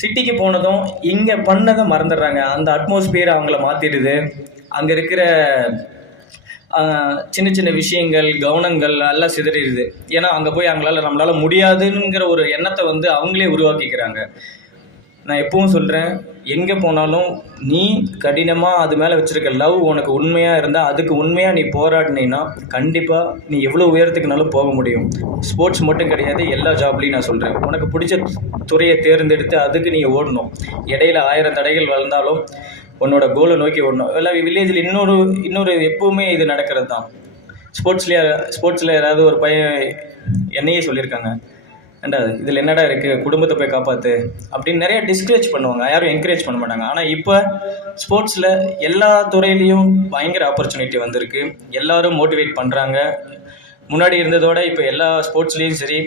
சிட்டிக்கு போனதும் இங்கே பண்ணதை மறந்துடுறாங்க. அந்த அட்மாஸ்பியர் அவங்கள மாற்றிடுது. அங்கே இருக்கிற சின்ன சின்ன விஷயங்கள், கவனங்கள் எல்லாம் சிதறிடுது. ஏன்னா அங்கே போய் நம்மளால் முடியாதுங்கிற ஒரு எண்ணத்தை வந்து அவங்களே உருவாக்கிக்கிறாங்க. நான் எப்பவும் சொல்கிறேன், எங்கே போனாலும் நீ கடினமாக அது மேலே வச்சுருக்க லவ் உனக்கு உண்மையாக இருந்தால், அதுக்கு உண்மையாக நீ போராடினீன்னா கண்டிப்பாக நீ எவ்வளோ உயரத்துக்குனாலும் போக முடியும். ஸ்போர்ட்ஸ் மட்டும் கிடையாது, எல்லா ஜாப்லேயும் நான் சொல்கிறேன். உனக்கு பிடிச்ச துறையை தேர்ந்தெடுத்து அதுக்கு நீ ஓடணும். இடையில 1000 தடைகள் வளர்ந்தாலும் உன்னோட கோலை நோக்கி ஓடணும். எல்லா வில்லேஜில் இன்னொரு எப்போவுமே இது நடக்கிறது தான். ஸ்போர்ட்ஸில் யாராவது ஒரு பையன் என்னையே சொல்லியிருக்காங்க, ஏண்டா இதில் என்னடா இருக்குது, குடும்பத்தை போய் காப்பாற்று அப்படின்னு நிறைய டிஸ்கரேஜ் பண்ணுவாங்க, யாரும் என்கரேஜ் பண்ண மாட்டாங்க. ஆனால் இப்போ ஸ்போர்ட்ஸில் எல்லா துறையிலையும் பயங்கர ஆப்பர்ச்சுனிட்டி வந்திருக்கு. எல்லோரும் மோட்டிவேட் பண்ணுறாங்க. முன்னாடி இருந்ததோட இப்போ எல்லா ஸ்போர்ட்ஸ்லேயும் சரி,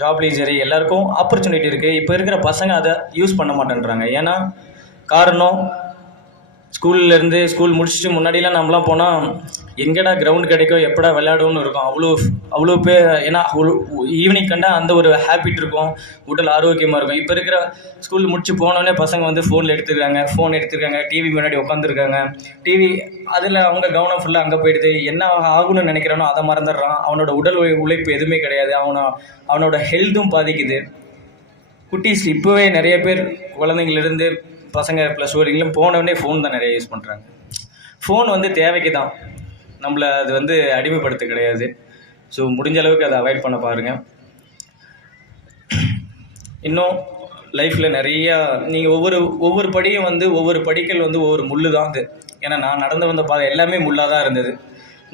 ஜாப்லேயும் சரி, எல்லாருக்கும் ஆப்பர்ச்சுனிட்டி இருக்குது. இப்போ இருக்கிற பசங்க அதை யூஸ் பண்ண மாட்டேன்றாங்க. ஏன்னா காரணம், ஸ்கூல் முடிச்சுட்டு முன்னாடிலாம் நம்மளாம் போனால் எங்கடா கிரவுண்ட் கிடைக்கும், எப்படா விளையாடுவோன்னு இருக்கும். அவ்வளோ பேர், ஏன்னா ஈவினிங் கண்டா அந்த ஒரு ஹேபிட் இருக்கும், உடல் ஆரோக்கியமாக இருக்கும். இப்போ இருக்கிற ஸ்கூல் முடிச்சு போனோடனே பசங்க வந்து ஃபோன் எடுத்துருக்காங்க, டிவி முன்னாடி உட்காந்துருக்காங்க. டிவி அதில் அவங்க கவனம் ஃபுல்லாக அங்கே போயிடுது. என்ன ஆகும்னு நினைக்கிறானோ அதை மறந்துடுறான். அவனோட உடல் உழைப்பு எதுவுமே கிடையாது. அவனோட ஹெல்த்தும் பாதிக்குது. குட்டீஸ் இப்போவே நிறைய பேர், குழந்தைங்களிருந்து பசங்க +1 வரைக்கும் போனோடனே ஃபோன் தான் நிறைய யூஸ் பண்ணுறாங்க. ஃபோன் வந்து தேவைக்கு தான், நம்மளை அது வந்து அடிமைப்படுத்த கிடையாது. ஸோ முடிஞ்ச அளவுக்கு அதை அவாய்ட் பண்ண பாருங்கள். இன்னும் லைஃப்பில் நிறையா நீங்கள் ஒவ்வொரு படியும் வந்து ஒவ்வொரு படிக்கல் வந்து ஒவ்வொரு முள்ளு தான் அது. ஏன்னா நான் நடந்து வந்த பாதை எல்லாமே முள்ளாக தான் இருந்தது.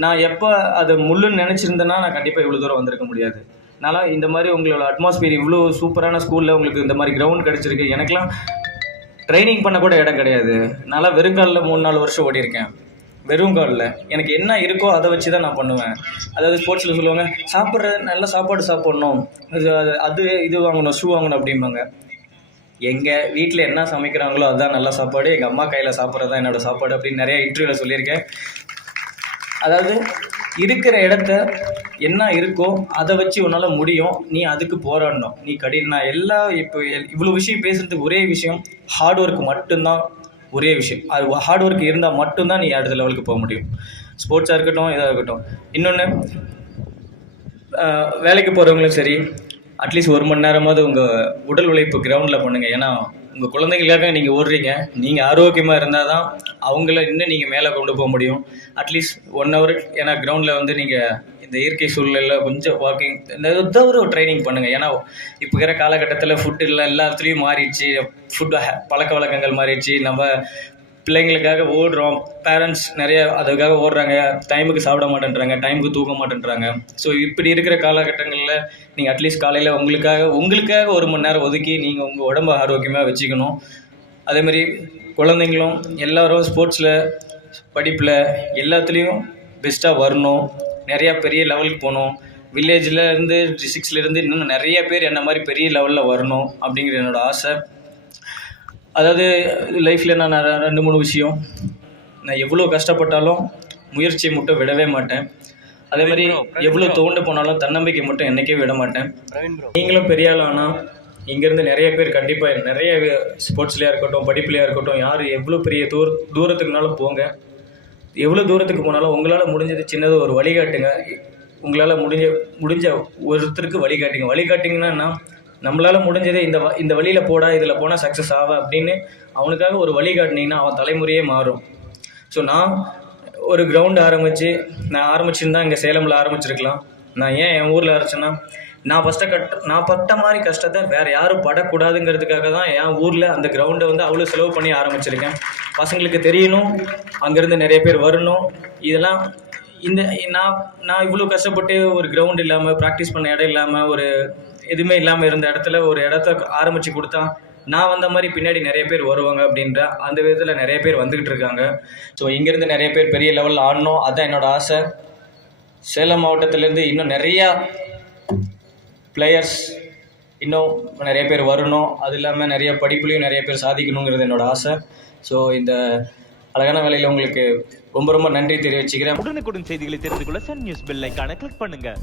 நான் எப்போ அது முள்ளுன்னு நினச்சிருந்தேன்னா நான் கண்டிப்பாக இவ்வளோ தூரம் வந்திருக்க முடியாது. அதனால் இந்த மாதிரி உங்களோட அட்மாஸ்பியர் இவ்வளோ சூப்பரான ஸ்கூலில் உங்களுக்கு இந்த மாதிரி கிரவுண்ட் கிடச்சிருக்கு. எனக்கெலாம் ட்ரைனிங் பண்ண கூட இடம் கிடையாது. நல்லா வெறுங்காலில் 3-4 வருஷம் ஓடிருக்கேன். வெறுங்காலில் எனக்கு என்ன இருக்கோ அதை வச்சு தான் நான் பண்ணுவேன். அதாவது ஸ்போர்ட்ஸில் சொல்லுவாங்க, நல்ல சாப்பாடு சாப்பிட்ணும், இது வாங்கணும், ஷூ வாங்கணும் அப்படிம்பாங்க. எங்கள் வீட்டில் என்ன சமைக்கிறாங்களோ அதுதான் நல்ல சாப்பாடு, எங்கள் அம்மா கையில் சாப்பிட்றது தான் என்னோடய சாப்பாடு அப்படின்னு நிறையா இன்டர்வியூவில் சொல்லியிருக்கேன். அதாவது இருக்கிற இடத்த என்ன இருக்கோ அதை வச்சு உன்னால் முடியும். நீ அதுக்கு போராடணும். நீ நான் இப்போ இவ்வளோ விஷயம் பேசுகிறதுக்கு ஒரே விஷயம், ஹார்ட் ஒர்க் மட்டும்தான். ஒரே விஷயம், அது ஹார்ட் ஒர்க் இருந்தால் மட்டும்தான் நீ அடுத்த லெவலுக்கு போக முடியும். ஸ்போர்ட்ஸாக இருக்கட்டும், இதாக இருக்கட்டும். இன்னொன்று, வேலைக்கு போகிறவங்களும் சரி, அட்லீஸ்ட் 1 மணி நேரமாவது உங்கள் உடல் உழைப்பு கிரவுண்டில் பண்ணுங்கள். ஏன்னா உங்கள் குழந்தைகளுக்காக நீங்கள் ஓடுறீங்க. நீங்கள் ஆரோக்கியமாக இருந்தால் தான் அவங்கள இன்னும் நீங்கள் மேலே கொண்டு போக முடியும். அட்லீஸ்ட் 1 ஹவர், ஏன்னா கிரவுண்டில் வந்து நீங்கள் இந்த இயற்கை சூழ்நிலையில் கொஞ்சம் வாக்கிங், ஏதோ ஒரு ட்ரைனிங் பண்ணுங்கள். ஏன்னா இப்போ இருக்கிற காலகட்டத்தில் ஃபுட்டில் எல்லாத்துலேயும் மாறிடுச்சு. பழக்க வழக்கங்கள் மாறிடுச்சு. நம்ம பிள்ளைங்களுக்காக ஓடுறோம். பேரண்ட்ஸ் நிறைய அதுக்காக ஓடுறாங்க. டைமுக்கு சாப்பிட மாட்டேன்றாங்க, டைமுக்கு தூக்க மாட்டேன்றாங்க. ஸோ இப்படி இருக்கிற காலகட்டங்களில் நீங்கள் அட்லீஸ்ட் காலையில் உங்களுக்காக 1 மணி நேரம் ஒதுக்கி நீங்கள் உங்கள் உடம்பை ஆரோக்கியமாக வச்சுக்கணும். அதேமாதிரி குழந்தைங்களும் எல்லோரும் ஸ்போர்ட்ஸில், படிப்பில் எல்லாத்துலேயும் பெஸ்ட்டாக வரணும். நிறையா பெரிய லெவலுக்கு போகணும். வில்லேஜில் இருந்து, டிஸ்ட்ரிக்ஸ்லேருந்து இன்னும் நிறைய பேர் என்ன மாதிரி பெரிய லெவலில் வரணும் அப்படிங்கிற என்னோடய ஆசை. அதாவது லைஃப்பில் நான் 2-3 விஷயம், நான் எவ்வளோ கஷ்டப்பட்டாலும் முயற்சியை மட்டும் விடவே மாட்டேன். அதே மாதிரி எவ்வளோ தோண்டு போனாலும் தன்னம்பிக்கை மட்டும் என்றைக்கே விட மாட்டேன். நீங்களும் பெரிய ஆள் ஆனால் இங்கேருந்து நிறைய பேர் கண்டிப்பாக நிறைய ஸ்போர்ட்ஸ்லேயே இருக்கட்டும், படிப்புலையாக இருக்கட்டும், யார் எவ்வளோ பெரிய தூரத்துக்குனாலும் போங்க. எவ்வளோ தூரத்துக்கு போனாலும் உங்களால் முடிஞ்சது சின்னதாக ஒரு வழிகாட்டுங்க. உங்களால் முடிஞ்ச ஒருத்தருக்கு வழிகாட்டிங்கன்னா நம்மளால் முடிஞ்சது இந்த வழியில் போடா, இதில் போனால் சக்ஸஸ் ஆவா அப்படின்னு அவனுக்காக ஒரு வழிகாட்டினீங்கன்னா அவன் தலைமுறையே மாறும். ஸோ நான் ஒரு கிரவுண்டு ஆரம்பிச்சிருந்தா இங்கே சேலமில் ஆரம்பிச்சிருக்கலாம். நான் ஏன் என் ஊரில் ஆரம்பிச்சேன்னா, நான் பட்ட மாதிரி கஷ்டத்தை வேறு யாரும் படக்கூடாதுங்கிறதுக்காக தான் என் ஊரில் அந்த கிரவுண்டை வந்து அவ்வளோ செலவு பண்ணி ஆரம்பிச்சிருக்கேன். பசங்களுக்கு தெரியணும், அங்கேருந்து நிறைய பேர் வரணும். இதெல்லாம் நான் இவ்வளோ கஷ்டப்பட்டு ஒரு கிரவுண்ட் இல்லாமல், ப்ராக்டிஸ் பண்ண இடம் இல்லாமல், ஒரு எதுவுமே இல்லாமல் இருந்த இடத்துல ஒரு இடத்த ஆரம்பித்து கொடுத்தா நான் வந்த மாதிரி பின்னாடி நிறைய பேர் வருவாங்க அப்படின்ற அந்த விதத்தில் நிறைய பேர் வந்துக்கிட்டு இருக்காங்க. ஸோ இங்கேருந்து நிறைய பேர் பெரிய லெவலில் ஆடணும், அதுதான் என்னோடய ஆசை. சேலம் மாவட்டத்திலேருந்து இன்னும் நிறையா பிளேயர்ஸ் இன்னும் நிறைய பேர் வரணும். அது இல்லாமல் நிறைய படிப்புலையும் நிறைய பேர் சாதிக்கணுங்கிறது என்னோடய ஆசை. ஸோ இந்த அழகான வேலையில் உங்களுக்கு ரொம்ப ரொம்ப நன்றி தெரிவிச்சுக்கிறேன். உடனுக்குடன் செய்திகளை தெரிந்து கொள்ள சன் நியூஸ் பெல் ஐகானை கிளிக் பண்ணுங்கள்.